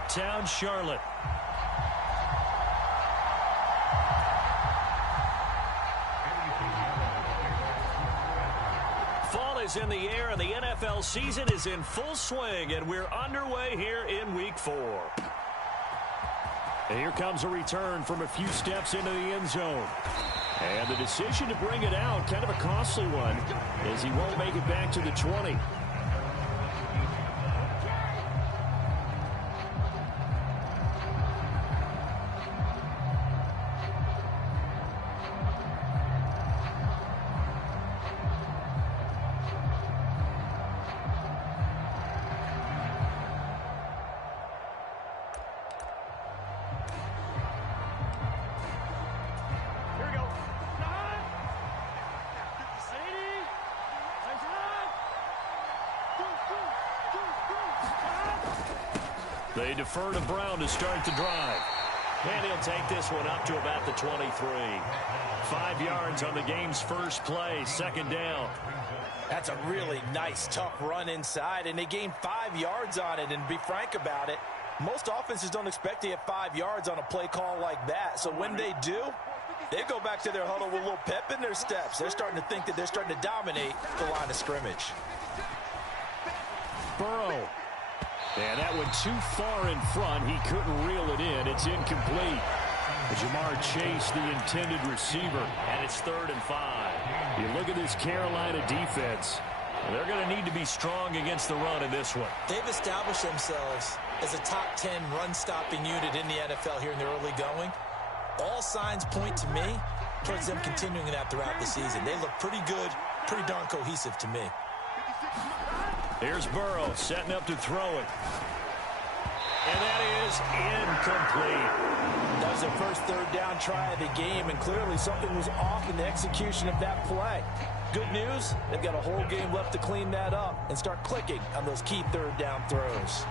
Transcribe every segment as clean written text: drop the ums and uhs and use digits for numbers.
Uptown Charlotte. Fall is in the air, and the NFL season is in full swing, and we're underway here in Week 4. And here comes a return from a few steps into the end zone. And the decision to bring it out, kind of a costly one, as he won't make it back to the 20. They defer to Brown to start the drive. And he'll take this one up to about the 23. 5 yards on the game's first play, second down. That's a really nice, tough run inside, and they gained 5 yards on it. And to be frank about it, most offenses don't expect to get 5 yards on a play call like that. So when they do, they go back to their huddle with a little pep in their steps. They're starting to think that they're starting to dominate the line of scrimmage. Burrow. And that went too far in front. He couldn't reel it in. It's incomplete. Jamar Chase, the intended receiver, and it's 3rd and 5. You look at this Carolina defense. They're going to need to be strong against the run in this one. They've established themselves as a top 10 run-stopping unit in the NFL here in the early going. All signs point to me towards them continuing that throughout the season. They look pretty good, pretty darn cohesive to me. Here's Burrow setting up to throw it. And that is incomplete. That was their first 3rd down try of the game, and clearly something was off in the execution of that play. Good news, they've got a whole game left to clean that up and start clicking on those key 3rd down throws.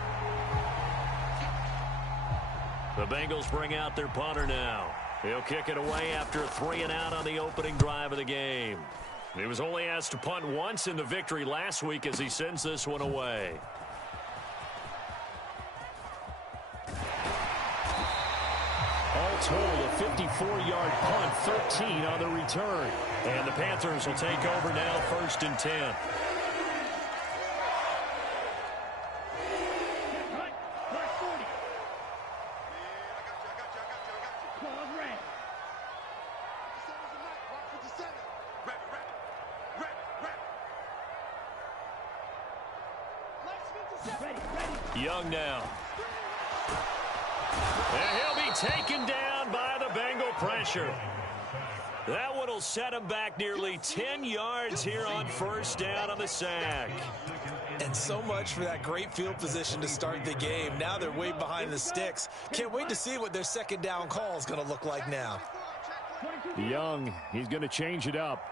The Bengals bring out their punter now. He'll kick it away after a 3-and-out on the opening drive of the game. He was only asked to punt once in the victory last week as he sends this one away. All told, a 54-yard punt, 13 on the return. And the Panthers will take over now, 1st and 10. Young now. And he'll be taken down by the Bengal pressure. That one will set him back nearly 10 yards here on 1st down on the sack. And so much for that great field position to start the game. Now they're way behind the sticks. Can't wait to see what their 2nd down call is going to look like now. Young, he's going to change it up.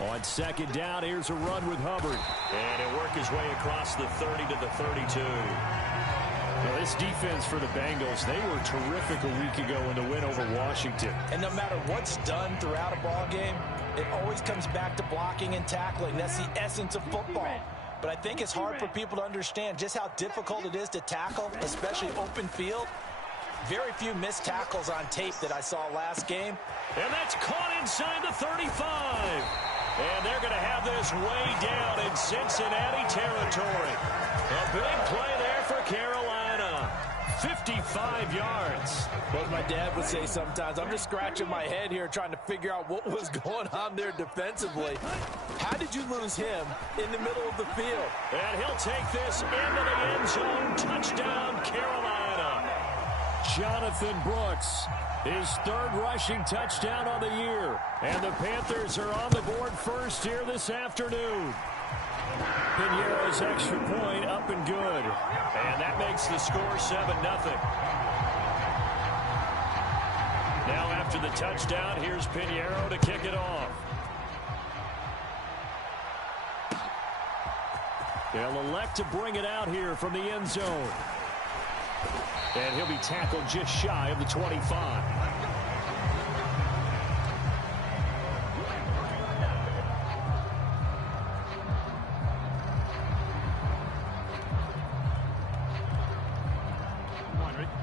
On 2nd down, here's a run with Hubbard. And he'll work his way across the 30 to the 32. Now, this defense for the Bengals, they were terrific a week ago in the win over Washington. And no matter what's done throughout a ball game, it always comes back to blocking and tackling. That's the essence of football. But I think it's hard for people to understand just how difficult it is to tackle, especially open field. Very few missed tackles on tape that I saw last game. And that's caught inside the 35. And they're going to have this way down in Cincinnati territory. A big play there for Carolina. 55 yards. What my dad would say sometimes, I'm just scratching my head here trying to figure out what was going on there defensively. How did you lose him in the middle of the field? And he'll take this into the end zone. Touchdown, Carolina. Jonathan Brooks, his 3rd rushing touchdown on the year. And the Panthers are on the board first here this afternoon. Piñeiro's extra point up and good. And that makes the score 7-0. Now after the touchdown, here's Piñeiro to kick it off. They'll elect to bring it out here from the end zone. And he'll be tackled just shy of the 25.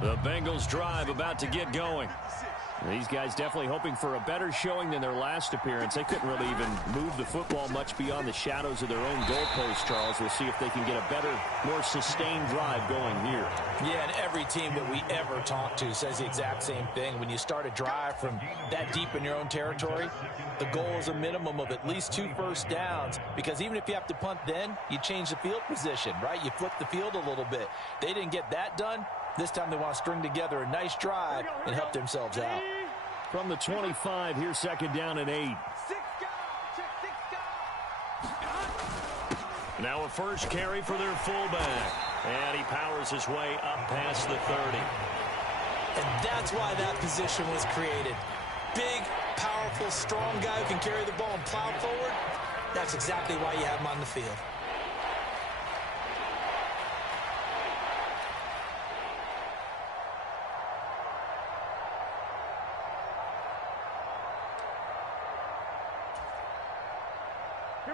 The Bengals drive about to get going. These guys definitely hoping for a better showing than their last appearance. They couldn't really even move the football much beyond the shadows of their own goalpost, Charles. We'll see if they can get a better, more sustained drive going here. Yeah, and every team that we ever talk to says the exact same thing. When you start a drive from that deep in your own territory, the goal is a minimum of at least 2 first downs, because even if you have to punt then, you change the field position, right? You flip the field a little bit. They didn't get that done. This time they want to string together a nice drive and help themselves out. From the 25, here's 2nd down and 8. Now a first carry for their fullback. And he powers his way up past the 30. And that's why that position was created. Big, powerful, strong guy who can carry the ball and plow forward. That's exactly why you have him on the field.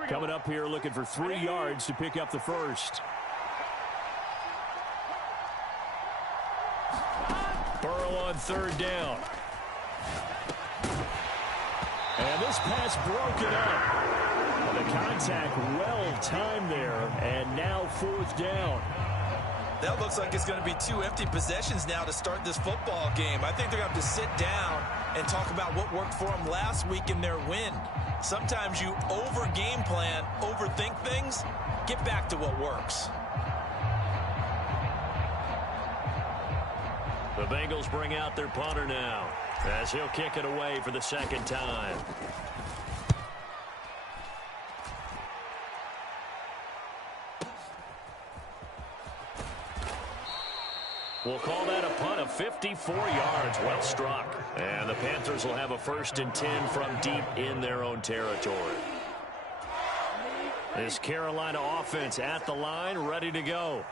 Coming up here looking for 3 yards to pick up the first. Burrow on 3rd down. And this pass broken up. The contact well timed there, and now 4th down. That looks like it's going to be 2 empty possessions now to start this football game. I think they're going to have to sit down and talk about what worked for them last week in their win. Sometimes you over-game plan, overthink things. Get back to what works. The Bengals bring out their punter now, as he'll kick it away for the 2nd time. We'll call that a punt of 54 yards. Well struck. And the Panthers will have a 1st and 10 from deep in their own territory. This Carolina offense at the line, ready to go.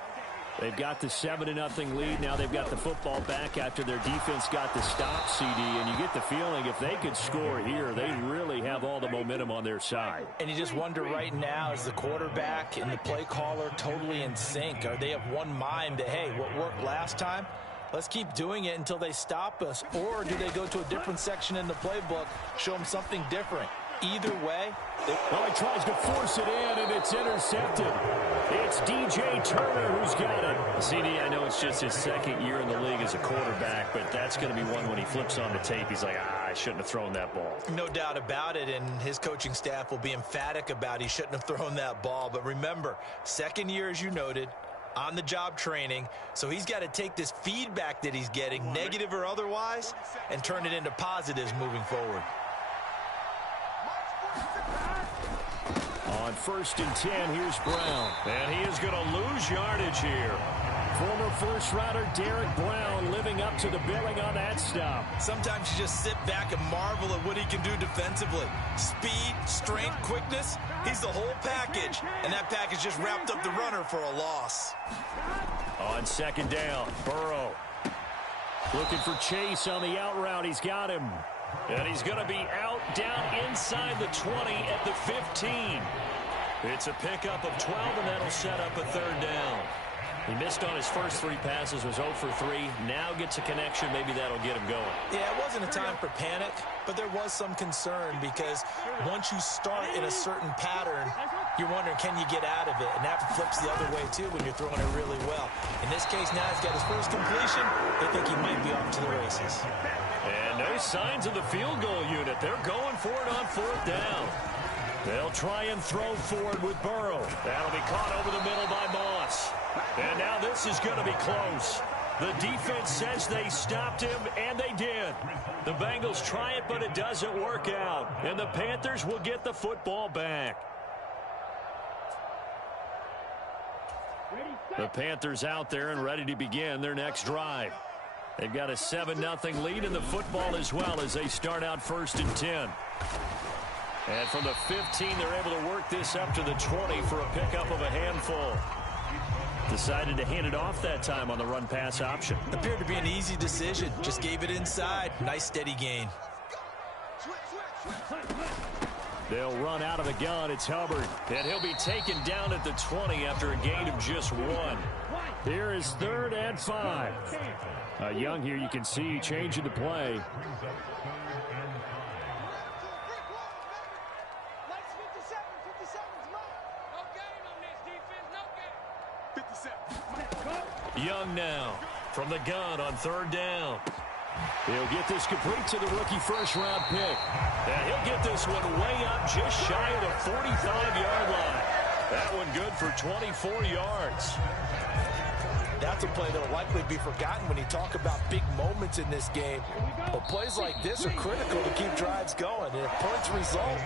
They've got the 7-0 lead. Now they've got the football back after their defense got the stop, CD. And you get the feeling if they could score here, they really have all the momentum on their side. And you just wonder right now, is the quarterback and the play caller totally in sync? Are they of one mind that, hey, what worked last time, let's keep doing it until they stop us? Or do they go to a different section in the playbook, show them something different? Either way. Well, he tries to force it in, and it's intercepted. It's DJ Turner who's got it. CD, I know it's just his 2nd year in the league as a quarterback, but that's going to be one when he flips on the tape. He's like, I shouldn't have thrown that ball. No doubt about it, and his coaching staff will be emphatic about he shouldn't have thrown that ball. But remember, 2nd year, as you noted, on-the-job training, so he's got to take this feedback that he's getting, negative or otherwise, and turn it into positives moving forward. On 1st and 10, here's Brown. And he is going to lose yardage here. Former first-rounder Derek Brown living up to the billing on that stop. Sometimes you just sit back and marvel at what he can do defensively. Speed, strength, quickness, he's the whole package. And that package just wrapped up the runner for a loss. On 2nd down, Burrow. Looking for Chase on the out route. He's got him. And he's going to be out down inside the 20 at the 15. It's a pickup of 12, and that'll set up a 3rd down. He missed on his first 3 passes, was 0 for 3. Now gets a connection. Maybe that'll get him going. Yeah, it wasn't a time for panic, but there was some concern because once you start in a certain pattern, you're wondering, can you get out of it? And that flips the other way, too, when you're throwing it really well. In this case, now he's got his first completion. They think he might be off to the races. And no signs of the field goal unit. They're going for it on 4th down. They'll try and throw forward with Burrow. That'll be caught over the middle by Moss. And now this is going to be close. The defense says they stopped him, and they did. The Bengals try it, but it doesn't work out. And the Panthers will get the football back. The Panthers out there and ready to begin their next drive. They've got a 7-0 lead in the football as well as they start out 1st and 10. And from the 15, they're able to work this up to the 20 for a pickup of a handful. Decided to hand it off that time on the run-pass option. Appeared to be an easy decision. Just gave it inside. Nice steady gain. They'll run out of the gun. It's Hubbard. And he'll be taken down at the 20 after a gain of just 1. Here is 3rd and 5. Young here, you can see changing the play. Young now from the gun on 3rd down. He'll get this complete to the rookie first-round pick. And he'll get this one way up just shy of the 45-yard line. That one good for 24 yards. That's a play that will likely be forgotten when you talk about big moments in this game. But plays like this are critical to keep drives going. And if points result,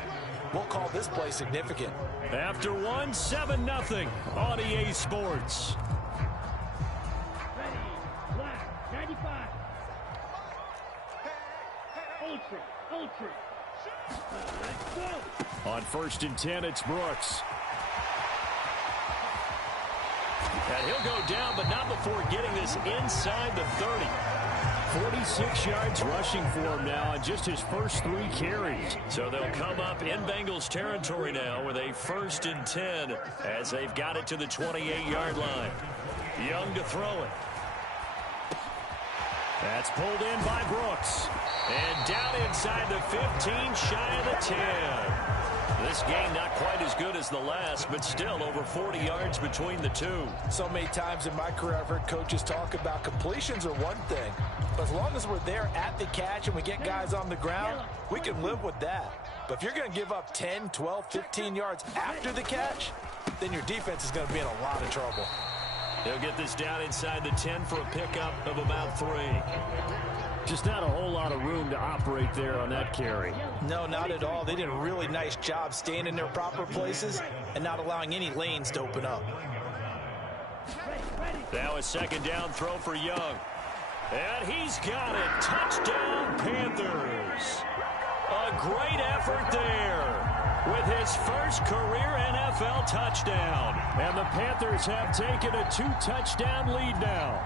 we'll call this play significant. After 7-0 on EA Sports. On 1st and 10, it's Brooks. And he'll go down, but not before getting this inside the 30. 46 yards rushing for him now on just his first 3 carries. So they'll come up in Bengals territory now with a 1st and 10 as they've got it to the 28-yard line. Young to throw it. That's pulled in by Brooks. And down inside the 15, shy of the 10. This game not quite as good as the last, but still over 40 yards between the two. So many times in my career I've heard coaches talk about completions are one thing. But as long as we're there at the catch and we get guys on the ground, we can live with that. But if you're going to give up 10, 12, 15 yards after the catch, then your defense is going to be in a lot of trouble. They'll get this down inside the 10 for a pickup of about 3. Just not a whole lot of room to operate there on that carry. No, not at all. They did a really nice job staying in their proper places and not allowing any lanes to open up. Now a 2nd down throw for Young. And he's got it. Touchdown, Panthers. A great effort there with his first career NFL touchdown. And the Panthers have taken a 2-touchdown lead now.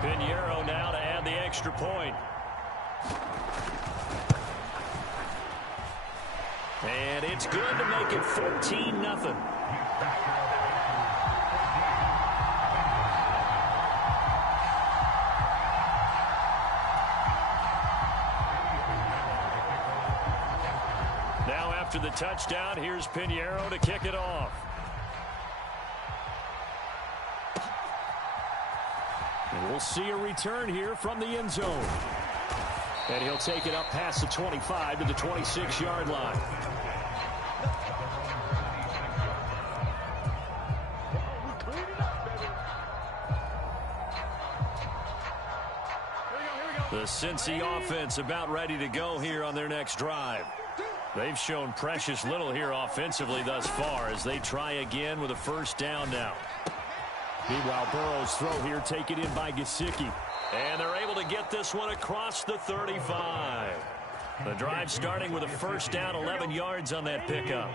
Pinheiro now to add the extra point. And it's good to make it 14-0. Now after the touchdown, here's Pinheiro to kick it off. And we'll see a return here from the end zone. And he'll take it up past the 25 to the 26-yard line. The Cincy offense about ready to go here on their next drive. They've shown precious little here offensively thus far as they try again with a 1st down now. Meanwhile, Burrow's throw here taken in by Gesicki. And they're able to get this one across the 35. The drive starting with a 1st down, 11 yards on that pickup.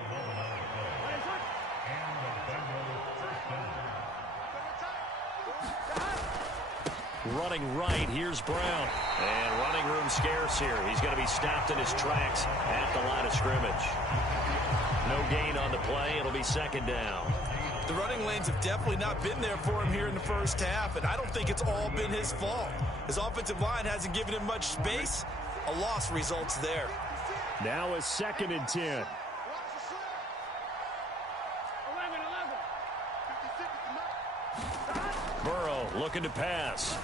Running right, here's Brown. And running room scarce here. He's going to be stopped in his tracks at the line of scrimmage. No gain on the play. It'll be 2nd down. The running lanes have definitely not been there for him here in the first half, and I don't think it's all been his fault. His offensive line hasn't given him much space. A loss results there. Now a 2nd and 10. Burrow looking to pass.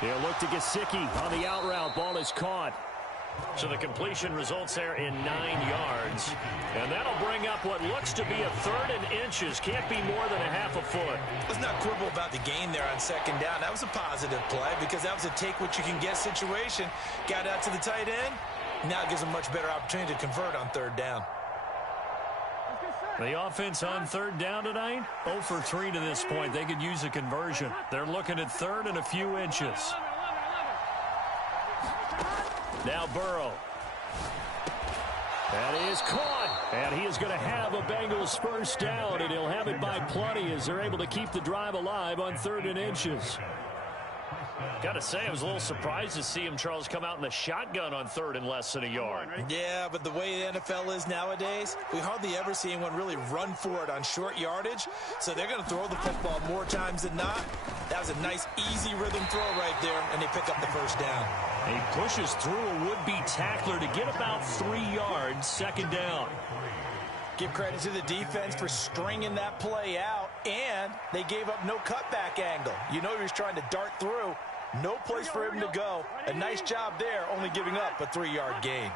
He'll look to Gesicki on the out route. Ball is caught. So the completion results there in 9 yards. And that'll bring up what looks to be a 3rd and inches. Can't be more than a half a foot. Let's not quibble about the gain there on 2nd down. That was a positive play because that was a take-what-you-can-get situation. Got out to the tight end. Now it gives them a much better opportunity to convert on 3rd down. The offense on 3rd down tonight, 0 for 3 to this point. They could use a conversion. They're looking at 3rd and a few inches. Now Burrow. That is caught. And he is going to have a Bengals 1st down, and he'll have it by plenty as they're able to keep the drive alive on 3rd and inches. Got to say, I was a little surprised to see him, Charles, come out in the shotgun on 3rd and less than a yard. Yeah, but the way the NFL is nowadays, we hardly ever see anyone really run for it on short yardage. So they're going to throw the football more times than not. That was a nice, easy rhythm throw right there, and they pick up the first down. He pushes through a would-be tackler to get about 3 yards, 2nd down. Give credit to the defense for stringing that play out, and they gave up no cutback angle. You know he was trying to dart through. No place for him to go. A nice job there, only giving up a 3-yard gain.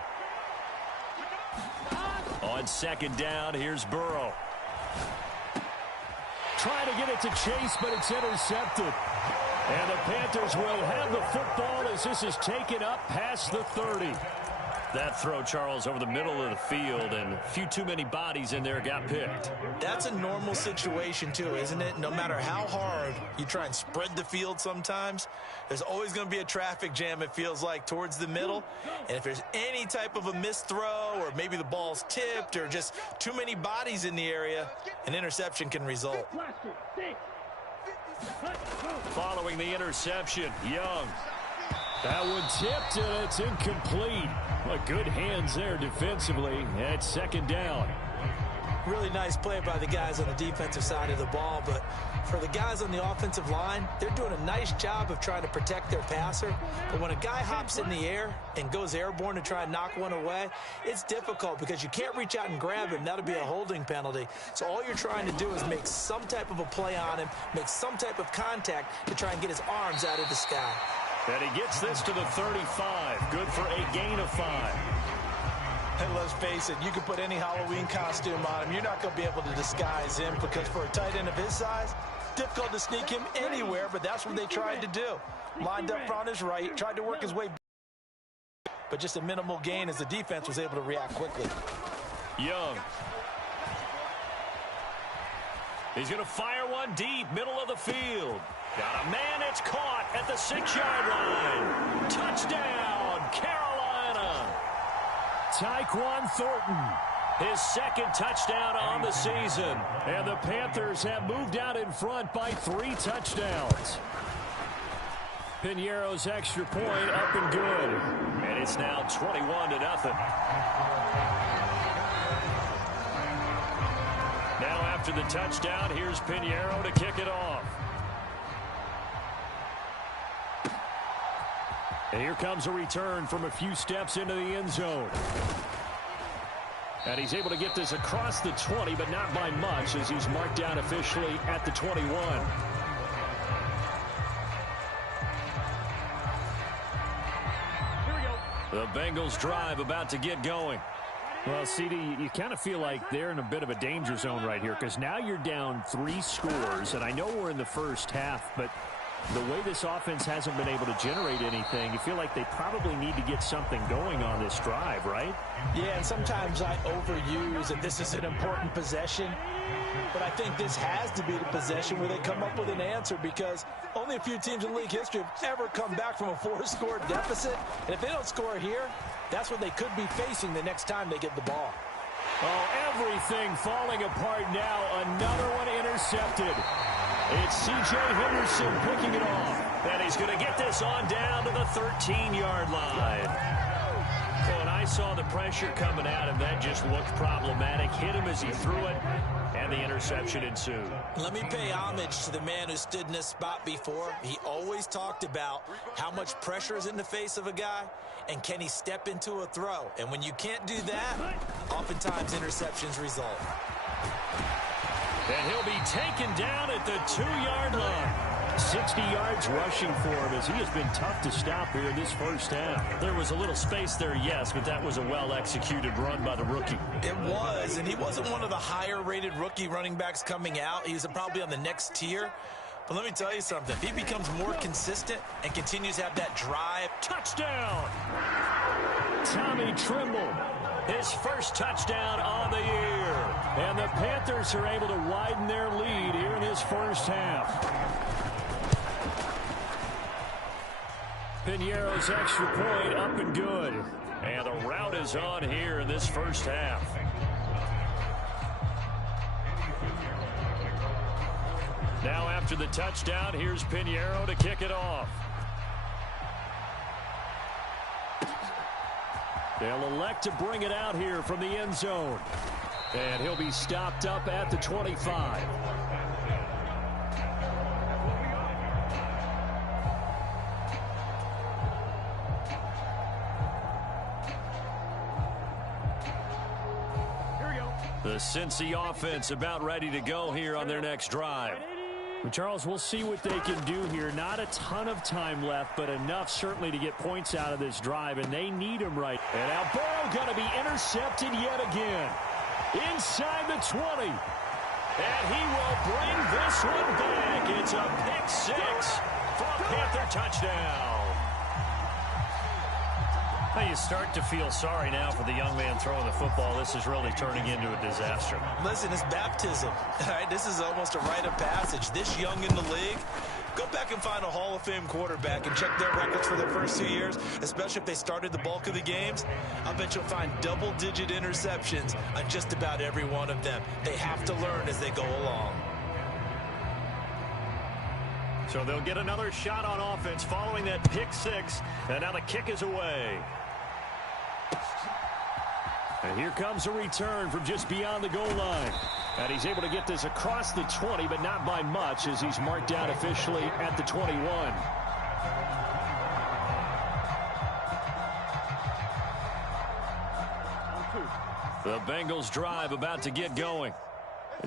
On 2nd down, here's Burrow. Trying to get it to Chase, but it's intercepted. And the Panthers will have the football as this is taken up past the 30. That throw, Charles, over the middle of the field, and a few too many bodies in there got picked. That's a normal situation, too, isn't it? No matter how hard you try and spread the field sometimes, there's always going to be a traffic jam, it feels like, towards the middle. And if there's any type of a missed throw, or maybe the ball's tipped, or just too many bodies in the area, an interception can result. Following the interception, Young. That one tipped, and it's incomplete. But good hands there defensively at 2nd down. Really nice play by the guys on the defensive side of the ball, but for the guys on the offensive line, they're doing a nice job of trying to protect their passer. But when a guy hops in the air and goes airborne to try and knock one away, it's difficult because you can't reach out and grab him. That'll be a holding penalty. So all you're trying to do is make some type of a play on him, make some type of contact to try and get his arms out of the sky. And he gets this to the 35. Good for a gain of 5. And let's face it, you can put any Halloween costume on him. You're not going to be able to disguise him because for a tight end of his size, difficult to sneak him anywhere, but that's what they tried to do. Lined up on his right, tried to work his way back, but just a minimal gain as the defense was able to react quickly. Young. He's going to fire one deep, middle of the field. Got a man, it's caught at the 6-yard line. Touchdown, Carolina. Tyquan Thornton, his 2nd touchdown on the season. And the Panthers have moved out in front by 3 touchdowns. Piñeiro's extra point up and good. And it's now 21-0. Now after the touchdown, here's Piñeiro to kick it off. And here comes a return from a few steps into the end zone. And he's able to get this across the 20, but not by much as he's marked down officially at the 21. Here we go. The Bengals drive about to get going. Well, CD, you kind of feel like they're in a bit of a danger zone right here because now you're down 3 scores, and I know we're in the first half, but the way this offense hasn't been able to generate anything, you feel like they probably need to get something going on this drive, right? Yeah, and sometimes I overuse that this is an important possession, but I think this has to be the possession where they come up with an answer because only a few teams in league history have ever come back from a 4-score deficit, and if they don't score here, that's what they could be facing the next time they get the ball. Oh, everything falling apart now. Another one intercepted. It's C.J. Henderson picking it off. And he's going to get this on down to the 13-yard line. When I saw the pressure coming at him, that just looked problematic. Hit him as he threw it, and the interception ensued. Let me pay homage to the man who stood in this spot before. He always talked about how much pressure is in the face of a guy, and can he step into a throw? And when you can't do that, oftentimes interceptions result. And he'll be taken down at the 2-yard line. 60 yards rushing for him as he has been tough to stop here in this first half. There was a little space there, yes, but that was a well-executed run by the rookie. It was, and he wasn't one of the higher-rated rookie running backs coming out. He was probably on the next tier. But let me tell you something. If he becomes more consistent and continues to have that drive. Touchdown! Tommy Tremble, his first touchdown on the year. And the Panthers are able to widen their lead here in this first half. Piñeiro's extra point up and good. And the route is on here in this first half. Now after the touchdown, here's Piñeiro to kick it off. They'll elect to bring it out here from the end zone. And he'll be stopped up at the 25. The Cincy offense about ready to go here on their next drive. Well, Charles, we'll see what they can do here. Not a ton of time left, but enough certainly to get points out of this drive, and they need him right. And now Burrow going to be intercepted yet again. Inside the 20. And he will bring this one back. It's a pick six for a Panther touchdown. Well, you start to feel sorry now for the young man throwing the football. This is really turning into a disaster. Listen, it's baptism. All right, this is almost a rite of passage. This young in the league, go back and find a Hall of Fame quarterback and check their records for their first 2 years, especially if they started the bulk of the games. I bet you'll find double-digit interceptions on just about every one of them. They have to learn as they go along. So they'll get another shot on offense following that pick six, and now the kick is away. And here comes a return from just beyond the goal line. And he's able to get this across the 20, but not by much, as he's marked down officially at the 21. The Bengals drive about to get going.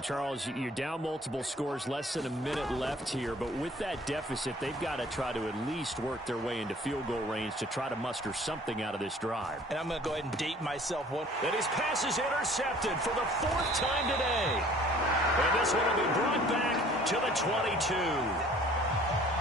Charles, you're down multiple scores, less than a minute left here, but with that deficit, they've got to try to at least work their way into field goal range to try to muster something out of this drive. And I'm going to go ahead and date myself. And his pass is intercepted for the 4th time today. And this one will be brought back to the 22.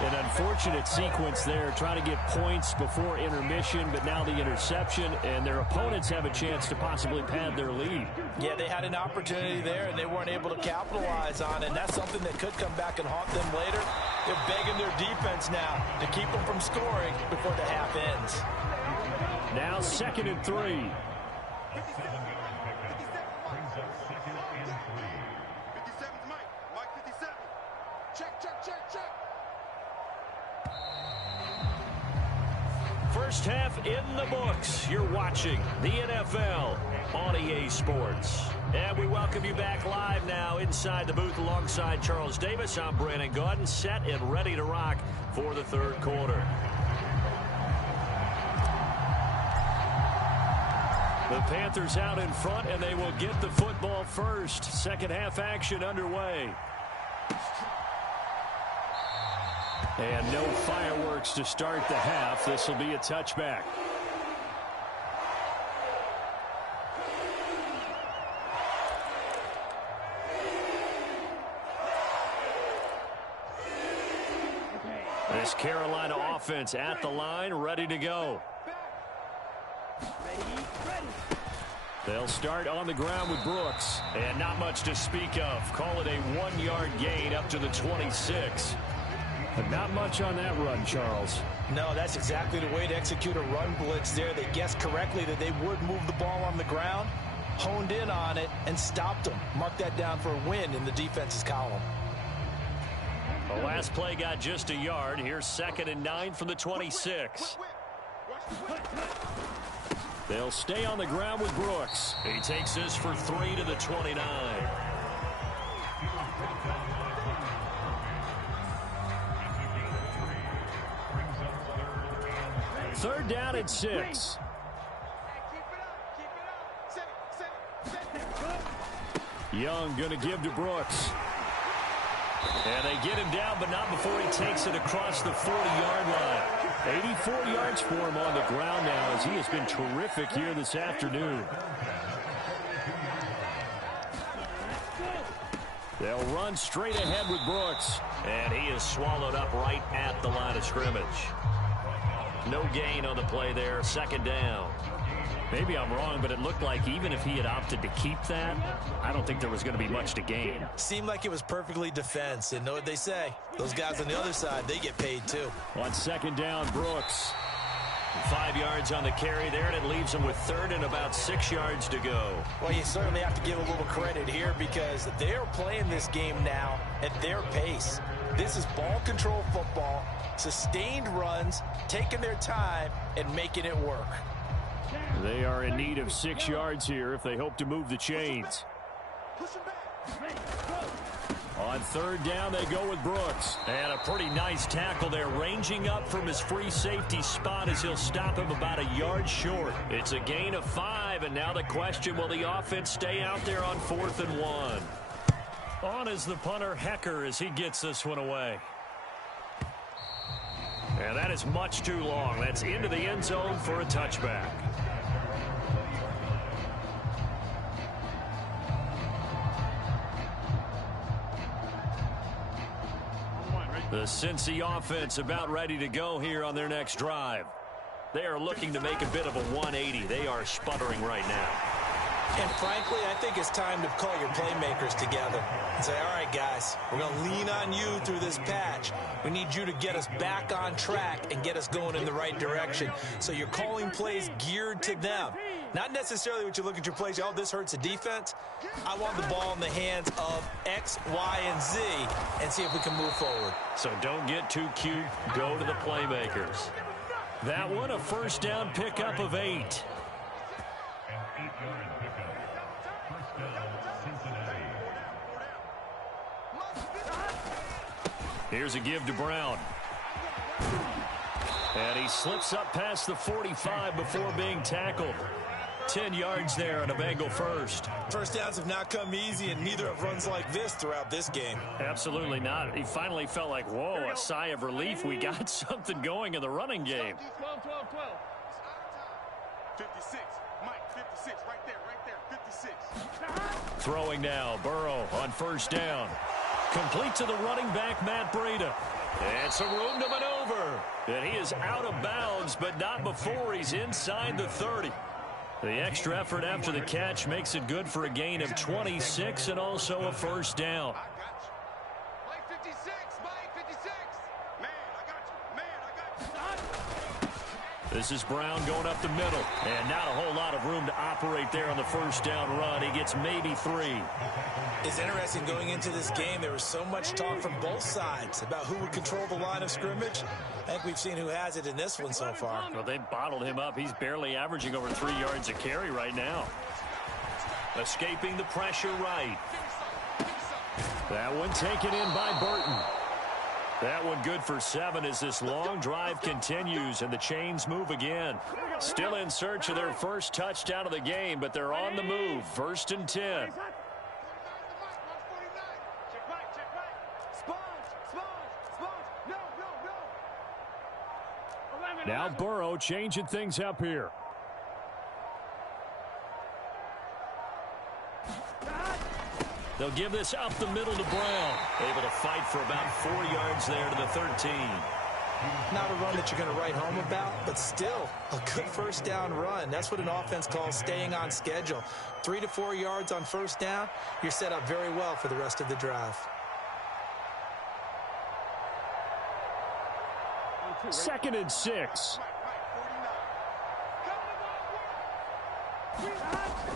An unfortunate sequence there, trying to get points before intermission, but now the interception, and their opponents have a chance to possibly pad their lead. Yeah, they had an opportunity there, and they weren't able to capitalize on it, and that's something that could come back and haunt them later. They're begging their defense now to keep them from scoring before the half ends. Now 2nd and 3. First half in the books. You're watching the NFL on EA Sports. And we welcome you back live now inside the booth alongside Charles Davis. I'm Brandon Gaudin, set and ready to rock for the 3rd quarter. The Panthers out in front, and they will get the football first. Second half action underway. And no fireworks to start the half. This will be a touchback. This Carolina offense at the line, ready to go. They'll start on the ground with Brooks. And not much to speak of. Call it a 1-yard gain up to the 26. But not much on that run, Charles. No, that's exactly the way to execute a run blitz there. They guessed correctly that they would move the ball on the ground, honed in on it, and stopped them. Mark that down for a win in the defense's column. The last play got just a yard. Here's 2nd and 9 from the 26. They'll stay on the ground with Brooks. He takes this for 3 to the 29. Third down and 6. Young going to give to Brooks. And they get him down, but not before he takes it across the 40-yard line. 84 yards for him on the ground now, as he has been terrific here this afternoon. They'll run straight ahead with Brooks. And he is swallowed up right at the line of scrimmage. No gain on the play there. 2nd down. Maybe I'm wrong, but it looked like even if he had opted to keep that, I don't think there was going to be much to gain. Seemed like it was perfectly defense. And know what they say? Those guys on the other side, they get paid too. On 2nd down, Brooks. 5 yards on the carry there, and it leaves them with 3rd and about 6 yards to go. Well, you certainly have to give a little credit here because they're playing this game now at their pace. This is ball control football, sustained runs, taking their time, and making it work. They are in need of 6 yards here if they hope to move the chains. On third down, they go with Brooks. And a pretty nice tackle there, ranging up from his free safety spot as he'll stop him about a yard short. It's a gain of 5, and now the question, will the offense stay out there on 4th and 1? On is the punter, Hecker, as he gets this one away. And that is much too long. That's into the end zone for a touchback. The Cincy offense about ready to go here on their next drive. They are looking to make a bit of a 180. They are sputtering right now. And frankly, I think it's time to call your playmakers together and say, all right, guys, we're going to lean on you through this patch. We need you to get us back on track and get us going in the right direction. So you're calling plays geared to them. Not necessarily what you look at your plays, oh, this hurts the defense. I want the ball in the hands of X, Y, and Z and see if we can move forward. So don't get too cute. Go to the playmakers. That one, a first down pickup of 8. Here's a give to Brown. And he slips up past the 45 before being tackled. 10 yards there on a Bengal first. First downs have not come easy, and neither have runs like this throughout this game. Absolutely not. He finally felt like, whoa, a sigh of relief. We got something going in the running game. 56, Mike, 56, right there, 56. Throwing now, Burrow on first down. Complete to the running back, Matt Breida. And some room to maneuver. And he is out of bounds, but not before he's inside the 30. The extra effort after the catch makes it good for a gain of 26 and also a first down. Mike 56, Mike 56. Man, I got you. This is Brown going up the middle. And not a whole lot of room to operate there on the first down run. He gets maybe 3. It's interesting going into this game. There was so much talk from both sides about who would control the line of scrimmage. I think we've seen who has it in this one so far. Well, they bottled him up. He's barely averaging over 3 yards a carry right now. Escaping the pressure right. That one taken in by Burton. That one good for 7 as this long drive continues and the chains move again. Still in search of their first touchdown of the game, but they're on the move. 1st and 10. Now Burrow changing things up here. They'll give this up the middle to Brown. Able to fight for about 4 yards there to the 13. Not a run that you're going to write home about, but still a good first down run. That's what an offense calls staying on schedule. 3 to 4 yards on first down, you're set up very well for the rest of the drive. 2nd and 6.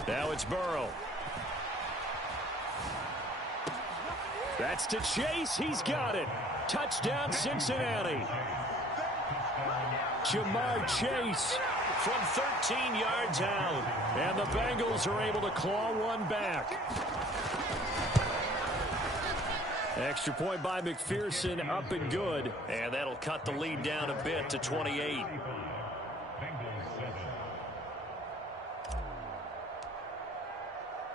Now it's Burrow. That's to Chase. He's got it. Touchdown, Cincinnati. Jamar Chase from 13 yards out. And the Bengals are able to claw one back. Extra point by McPherson, up and good. And that'll cut the lead down a bit to 28.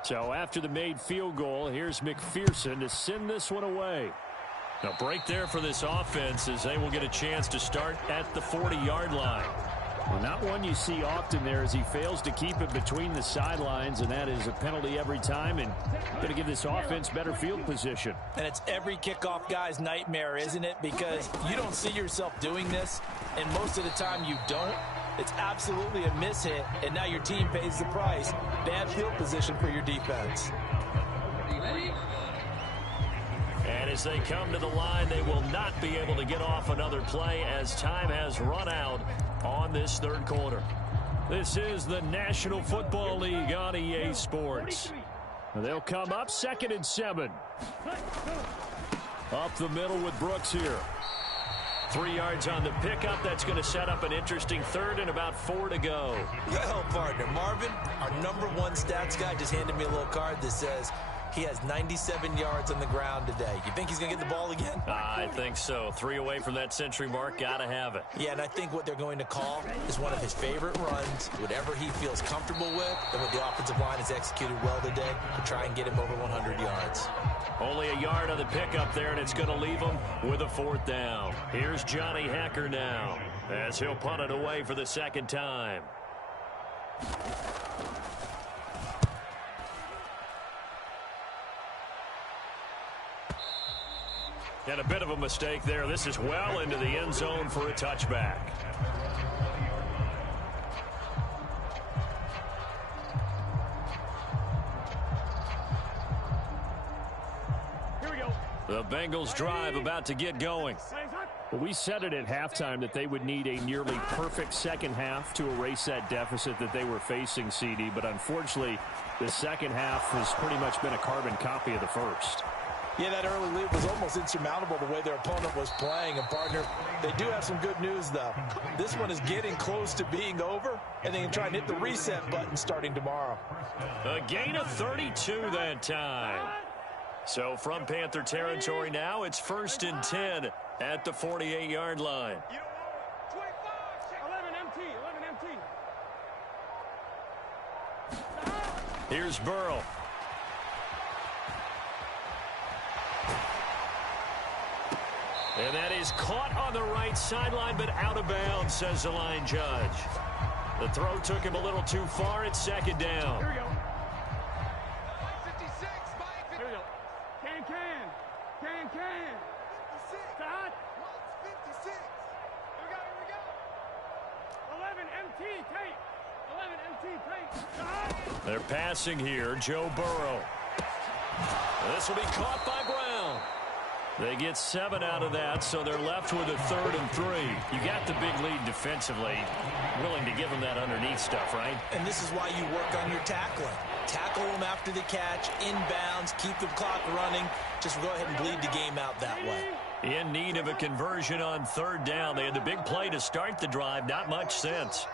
So after the made field goal, here's McPherson to send this one away. A break there for this offense as they will get a chance to start at the 40-yard line. Well, not one you see often there as he fails to keep it between the sidelines, and that is a penalty every time and going to give this offense better field position. And it's every kickoff guy's nightmare, isn't it? Because you don't see yourself doing this, and most of the time you don't. It's absolutely a mishit, and now your team pays the price. Bad field position for your defense. And as they come to the line, they will not be able to get off another play as time has run out on this third quarter. This is the National Football League on EA Sports. They'll come up 2nd and 7. Up the middle with Brooks here. 3 yards on the pickup. That's going to set up an interesting third and about 4 to go. Well, partner, Marvin, our #1 stats guy just handed me a little card that says he has 97 yards on the ground today. You think he's going to get the ball again? I think so. 3 away from that century mark. Got to have it. Yeah, and I think what they're going to call is one of his favorite runs, whatever he feels comfortable with, and what the offensive line has executed well today to try and get him over 100 yards. Only a yard on the pickup there, and it's going to leave him with a 4th down. Here's Johnny Hekker now as he'll punt it away for the 2nd time. And a bit of a mistake there. This is well into the end zone for a touchback. Here we go. The Bengals drive about to get going. Well, we said it at halftime that they would need a nearly perfect second half to erase that deficit that they were facing, CD. But unfortunately, the second half has pretty much been a carbon copy of the first. Yeah, that early lead was almost insurmountable the way their opponent was playing. And, partner, they do have some good news, though. This one is getting close to being over, and they can try and hit the reset button starting tomorrow. A gain of 32 that time. So from Panther territory now, it's 1st and 10 at the 48-yard line. 11 MT, 11 MT. Here's Burrow. And that is caught on the right sideline, but out of bounds, says the line judge. The throw took him a little too far. It's 2nd down. Here we go. 56, Mike. Here we go. Can. Start. 56. Here we go. 11 MT tape. 11 MT tape. Start. They're passing here. Joe Burrow. This will be caught by Brown. They get 7 out of that, so they're left with a 3rd and 3. You got the big lead defensively. Willing to give them that underneath stuff, right? And this is why you work on your tackling. Tackle them after the catch, inbounds, keep the clock running. Just go ahead and bleed the game out that way. In need of a conversion on 3rd down. They had the big play to start the drive. Not much sense.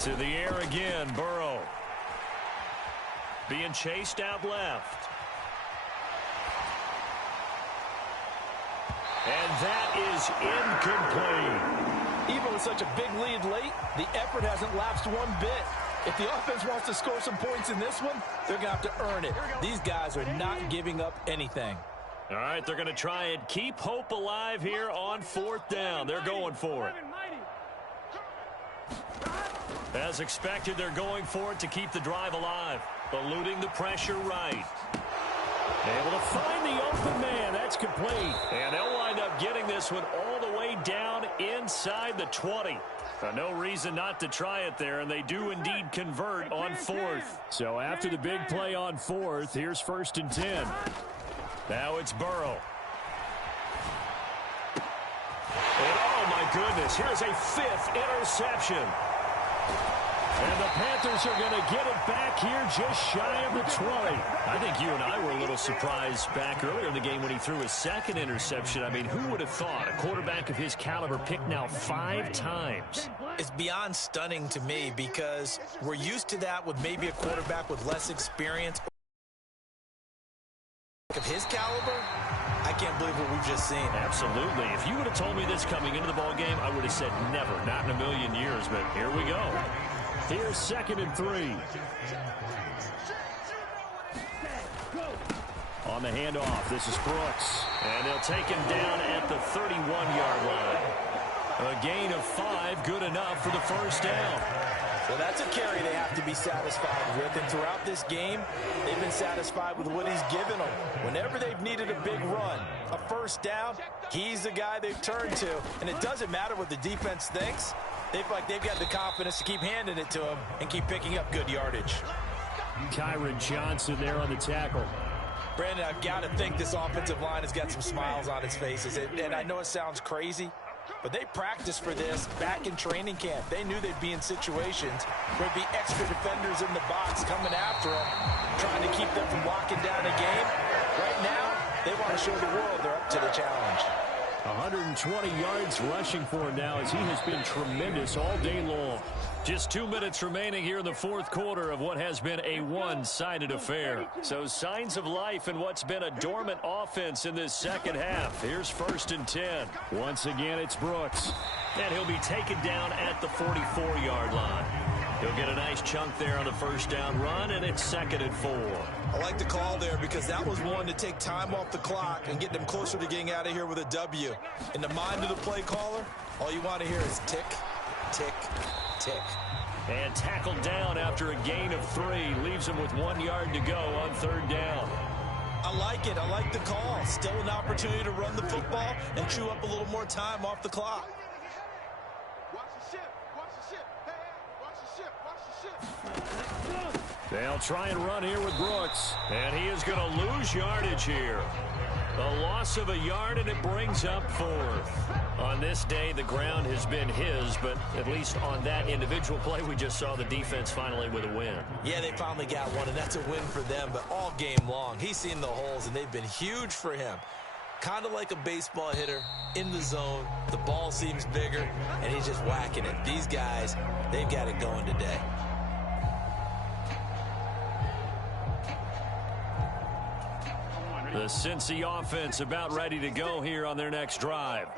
To the air again, Burrow. Being chased out left. And that is incomplete. Even with such a big lead late, the effort hasn't lapsed one bit. If the offense wants to score some points in this one, they're going to have to earn it. These guys are not giving up anything. All right, they're going to try and keep hope alive here on 4th down. They're going for it. As expected, they're going for it to keep the drive alive. Eluding the pressure right. Able to find the open man. That's complete. And they'll wind up getting this one all the way down inside the 20. No reason not to try it there, and they do indeed convert on 4th. So after the big play on 4th, here's 1st and 10. Now it's Burrow. And oh my goodness, here's a 5th interception. And the Panthers are going to get it back here just shy of the 20. I think you and I were a little surprised back earlier in the game when he threw his 2nd interception. I mean, who would have thought a quarterback of his caliber picked now 5 times? It's beyond stunning to me because we're used to that with maybe a quarterback with less experience. Of his caliber, I can't believe what we've just seen. Absolutely. If you would have told me this coming into the ball game, I would have said never, not in a million years, but here we go. Here's 2nd and 3. On the handoff, this is Brooks. And they'll take him down at the 31-yard line. A gain of 5, good enough for the 1st down. Well, that's a carry they have to be satisfied with. And throughout this game, they've been satisfied with what he's given them. Whenever they've needed a big run, a 1st down, he's the guy they've turned to. And it doesn't matter what the defense thinks. They feel like they've got the confidence to keep handing it to him and keep picking up good yardage. Kyron Johnson there on the tackle. Brandon, I've got to think this offensive line has got some smiles on its faces. And I know it sounds crazy, But they practiced for this back in training camp. They knew they'd be in situations where there'd be extra defenders in the box coming after them, trying to keep them from locking down a game. Right now, they want to show the world they're up to the challenge. 120 yards rushing for him now as he has been tremendous all day long. Just 2 minutes remaining here in the fourth quarter of what has been a one-sided affair. So signs of life in what's been a dormant offense in this second half. Here's 1st and 10. Once again, it's Brooks. And he'll be taken down at the 44-yard line. He'll get a nice chunk there on the first down run, and it's 2nd and 4. I like the call there because that was one to take time off the clock and get them closer to getting out of here with a W. In the mind of the play caller, all you want to hear is tick, tick, tick. And tackled down after a gain of 3. Leaves him with 1 yard to go on 3rd down. I like it. I like the call. Still an opportunity to run the football and chew up a little more time off the clock. Watch the ship. Watch the ship. Hey, watch the ship. Watch the ship. They'll try and run here with Brooks. And he is going to lose yardage here. A loss of a yard, and it brings up 4th. On this day, the ground has been his, but at least on that individual play, we just saw the defense finally with a win. Yeah, they finally got one, and that's a win for them, but all game long, he's seen the holes, and they've been huge for him. Kind of like a baseball hitter in the zone. The ball seems bigger, and he's just whacking it. These guys, they've got it going today. The Cincy offense about ready to go here on their next drive.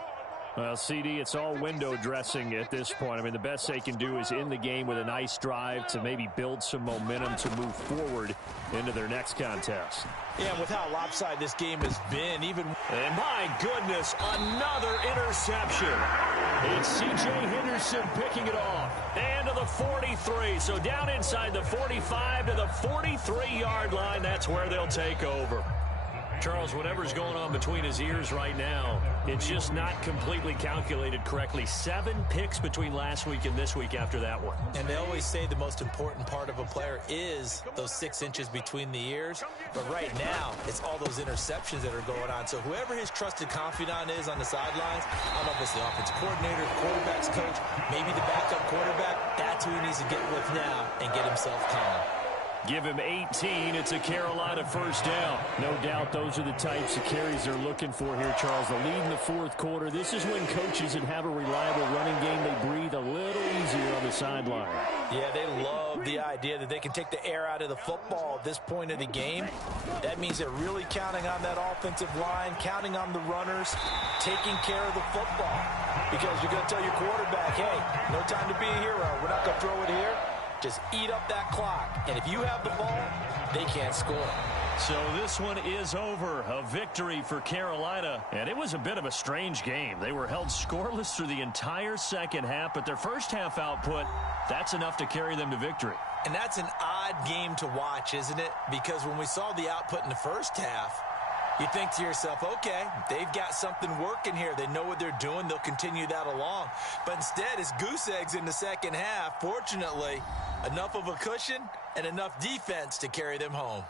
Well, CD, it's all window dressing at this point. I mean, the best they can do is in the game with a nice drive to maybe build some momentum to move forward into their next contest. Yeah, and with how lopsided this game has been, even... And my goodness, another interception. It's C.J. Henderson picking it off. And to the 43. So down inside the 45 to the 43-yard line. That's where they'll take over. Charles, whatever's going on between his ears right now, it's just not completely calculated correctly. 7 picks between last week and this week after that one. And they always say the most important part of a player is those 6 inches between the ears. But right now, it's all those interceptions that are going on. So whoever his trusted confidant is on the sidelines, I don't know if it's the offensive coordinator, the quarterback's coach, maybe the backup quarterback, that's who he needs to get with now and get himself calm. Give him 18. It's a Carolina first down. No doubt those are the types of carries they're looking for here, Charles. The lead in the fourth quarter. This is when coaches that have a reliable running game, they breathe a little easier on the sideline. Yeah, they love the idea that they can take the air out of the football at this point of the game. That means they're really counting on that offensive line, counting on the runners, taking care of the football. Because you're going to tell your quarterback, hey, no time to be a hero. We're not going to throw it here. Just eat up that clock. And if you have the ball, they can't score. So this one is over. A victory for Carolina. And it was a bit of a strange game. They were held scoreless through the entire second half, but their first half output, that's enough to carry them to victory. And that's an odd game to watch, isn't it? Because when we saw the output in the first half, you think to yourself, okay, they've got something working here. They know what they're doing. They'll continue that along. But instead, it's goose eggs in the second half. Fortunately, enough of a cushion and enough defense to carry them home.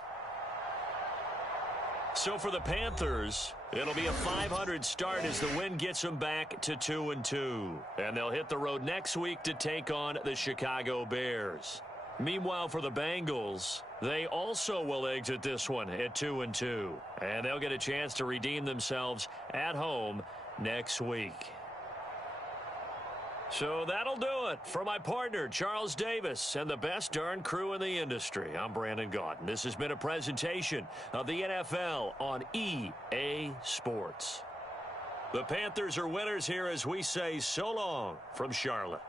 So for the Panthers, it'll be a .500 start as the win gets them back to 2-2. And they'll hit the road next week to take on the Chicago Bears. Meanwhile, for the Bengals, they also will exit this one at 2-2. And they'll get a chance to redeem themselves at home next week. So that'll do it for my partner, Charles Davis, and the best darn crew in the industry. I'm Brandon Gaudin. This has been a presentation of the NFL on EA Sports. The Panthers are winners here as we say so long from Charlotte.